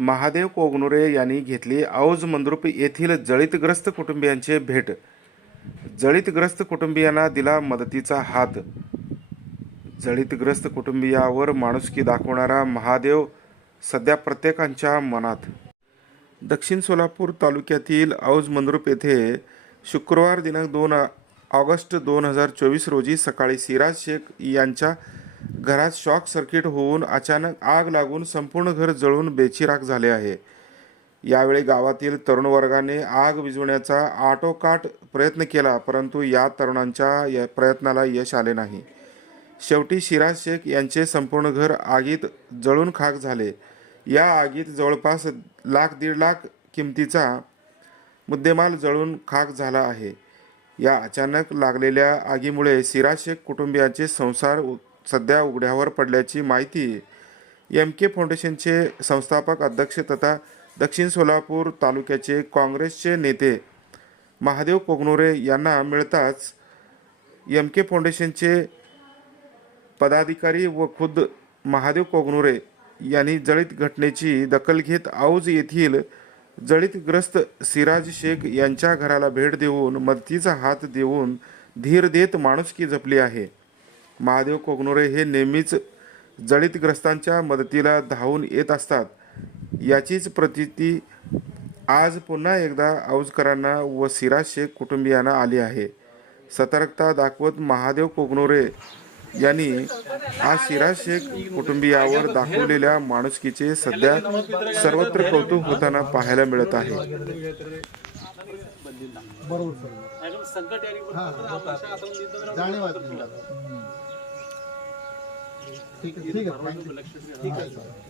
महादेव कोगनुरे यांनी घेतली औज मंद्रुप येथील जळीतग्रस्त कुटुंबियांचे भेट. जळीतग्रस्त कुटुंबियांना दिला मदतीचा हात. जळीतग्रस्त कुटुंबियावर माणुसकी दाखवणारा महादेव सध्या प्रत्येकांच्या मनात. दक्षिण सोलापूर तालुक्यातील औज मंद्रुप येथे शुक्रवार दिनांक दोन ऑगस्ट दोन हजार चोवीस रोजी सकाळी सिराज शेख यांच्या घरात शॉक सर्किट होऊन अचानक आग लागून संपूर्ण घर जळून बेचिराख झाले आहे. यावेळी गावातील तरुण वर्गाने आग विझवण्याचा आटोकाट प्रयत्न केला परंतु या तरुणांच्या या प्रयत्नाला यश आले नाही. शेवटी शिराज शेख यांचे संपूर्ण घर आगीत जळून खाक झाले. या आगीत जवळपास लाख दीड लाख किमतीचा मुद्देमाल जळून खाक झाला आहे. या अचानक लागलेल्या आगीमुळे सिराज शेख कुटुंबियांचे संसार सध्या उघड्यावर पडल्याची माहिती एम के फाउंडेशनचे संस्थापक अध्यक्ष तथा दक्षिण सोलापूर तालुक्याचे काँग्रेसचे नेते महादेव कोगनोरे यांना मिळताच एम के फाउंडेशनचे पदाधिकारी व खुद्द महादेव कोगनोरे यांनी जळीत घटनेची दखल घेत औज येथील जळीतग्रस्त सिराज शेख यांच्या घराला भेट देऊन मदतीचा हात देऊन धीर देत माणुसकी जपली आहे. महादेव कोगनुरे हे नेहमीच जळीतग्रस्तांच्या मदतीला धावून येत असतात. याचीच प्रतीती आज पुन्हा एकदा औजकरांना व सिराज शेख कुटुंबियांना आली आहे. सतर्कता दाखवत महादेव कोगनोरे यांनी आज सिराज शेख कुटुंबियावर दाखवलेल्या माणुसकीचे सध्या सर्वत्र कौतुक होताना पाहायला मिळत आहे. बरोबर आहे. ठीक आहे. ठीक आहे ठीक आहे